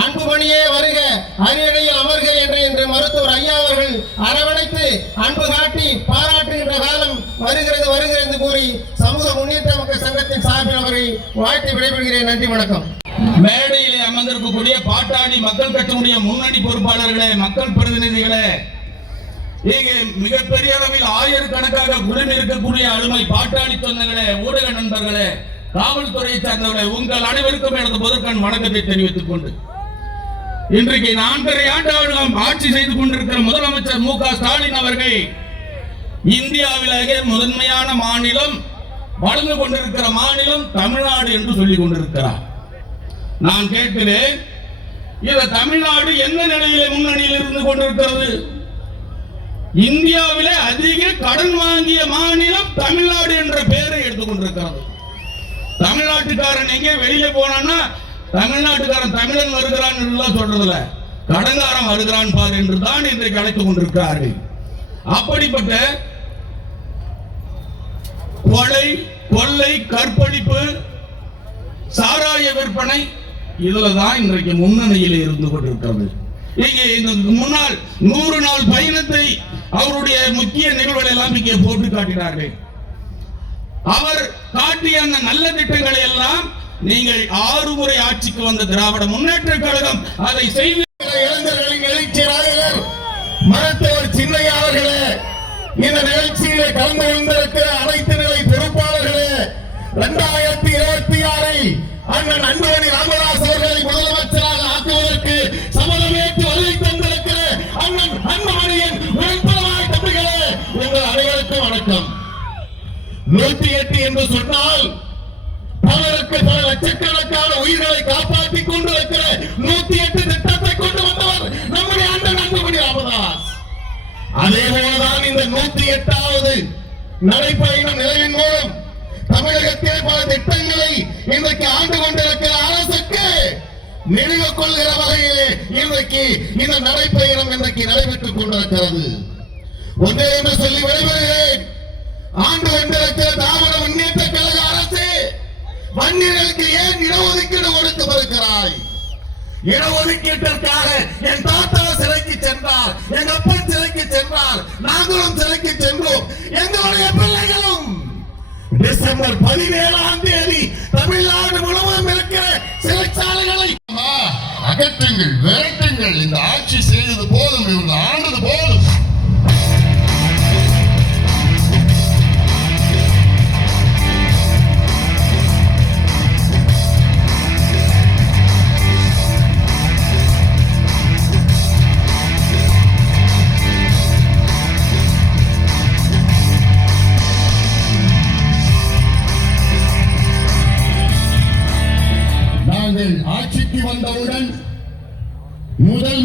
அன்புமணியே வருக அரியணையில் அமர்க என்று மருத்துவர் ஐயா அவர்கள் அரவணைத்து அன்பு காட்டி பாராட்டுகின்ற காலம் வருகிறது என்று கூறி சமூக முன்னேற்ற மக்கள் சங்கத்தின் சார்பில் அவரை வாழ்த்து விடைபெறுகிறேன். நன்றி, வணக்கம். மேடையிலே அமர்ந்திருக்கக்கூடிய பாட்டாளி மக்கள் கட்சியினுடைய முன்னணி பொறுப்பாளர்களே, மக்கள் பிரதிநிதிகளே, இங்கே மிகப்பெரிய அளவில் ஆயிரக்கணக்காக குழுமி இருக்கக்கூடிய அருமை பாட்டாளி சொந்தங்களே, ஊடக நண்பர்களே, காவல்துறையை சார்ந்தவர்களே, உங்கள் அனைவருக்கும் எனது முதற்கண் வணக்கத்தை தெரிவித்துக் கொண்டு இன்றைக்கு 4.5 ஆண்டுகள் ஆட்சி செய்து கொண்டிருக்கிற முதலமைச்சர் மு க ஸ்டாலின் அவர்கள் இந்தியாவிலேயே முதன்மையான மாநிலம், வளர்ந்து கொண்டிருக்கிற மாநிலம் தமிழ்நாடு என்று சொல்லிக் கொண்டிருக்கிறார். நான் கேட்கிறேன், இந்த தமிழ்நாடு எந்த நிலையிலே முன்னணியில் இருந்து கொண்டிருக்கிறது? இந்தியாவிலே அதிக கடன் வாங்கிய மாநிலம் தமிழ்நாடு என்ற பெயரை எடுத்துக் கொண்டிருக்கிறது. தமிழ்நாட்டுக்காரன் எங்கே வெளியில போனான்னா தமிழ்நாட்டுக்காரன் தமிழன் வருகிறான் என்று சொல்றதுல கடங்காரம் வருகிறான் பார் என்று தான் இன்றைக்கு அழைத்துக் கொண்டிருக்கிறார்கள். அப்படிப்பட்ட கொலை, கொள்ளை, கற்பழிப்பு, சாராய விற்பனை இதுலதான் இன்றைக்கு முன்னணியில் இருந்து கொண்டிருக்கிறது. இங்கே முன்னால் 100 நாள் பயணத்தை அவருடைய முக்கிய நிகழ்வுகள் எல்லாம் இங்கே போட்டு காட்டினார்கள். அவர் காட்டிய அந்த நல்ல திட்டங்களை எல்லாம் நீங்கள் 6 முறை ஆட்சிக்கு வந்த திராவிட முன்னேற்ற கழகம் அதை செய்து இளைஞர்களின் எழுச்சி நாயகர் மருத்துவர் சின்னையா அவர்களே, இந்த நிகழ்ச்சியிலே கலந்து கொண்டிருக்கிற அனைத்து நிலை பொறுப்பாளர்களே, 2026 அண்ணன் அன்புமணி ராமதாஸ் அவர்களை முதலமைச்சராக ஆக்குவதற்கு சபதமேற்று வருகை தந்திருக்கிற அண்ணன் அன்புமணியின் உடன்பலமாய் தம்பிகளே, உங்கள் அனைவருக்கும் வணக்கம். 108 என்று சொன்னால் பலருக்கு பல லட்சக்கணக்கான உயிர்களை காப்பாற்றிக் கொண்டிருக்கிற 108 திட்டத்தை கொண்டு வந்தவர் நம்முடைய அண்ணன் அன்புமணி ராமதாஸ். அதே போலதான் இந்த 108வது நடைபயணம் நிறைவின் மூலம் தமிழகத்திலே பல திட்டங்களை இன்றைக்கு ஆண்டு கொண்டிருக்கிற அரசுக்கு நினைவு கொள்கிற வகையிலே இன்றைக்கு இந்த நடைபயணம் இன்றைக்கு நடைபெற்றுக் கொண்டிருக்கிறது. ஒன்றே என்று சொல்லி விடைபெறுகிறேன். ஆண்டு கொண்டிருக்கிற திராவிட முன்னேற்ற கழக அரசு வன்னியர்களுக்கு ஏன் இடஒதுக்கீடு கொடுத்து வருகிறாய்? இடஒதுக்கீட்டிற்காக என் தாத்தா சிறைக்கு சென்றார், என் அப்பன் சிறைக்கு சென்றார், நாங்களும் சிறைக்கு சென்றோம். எங்களுடைய பிள்ளைகளும் டிசம்பர் 17ஆம் தேதி தமிழ்நாடு முழுவதும் இருக்கிற சிறைச்சாலைகளை அகற்றுங்கள், விரட்டுங்கள். இந்த ஆட்சி செய்தது போதும், இவங்க ஆண்டது போதும். ஆட்சிக்கு வந்தவுடன் முதல்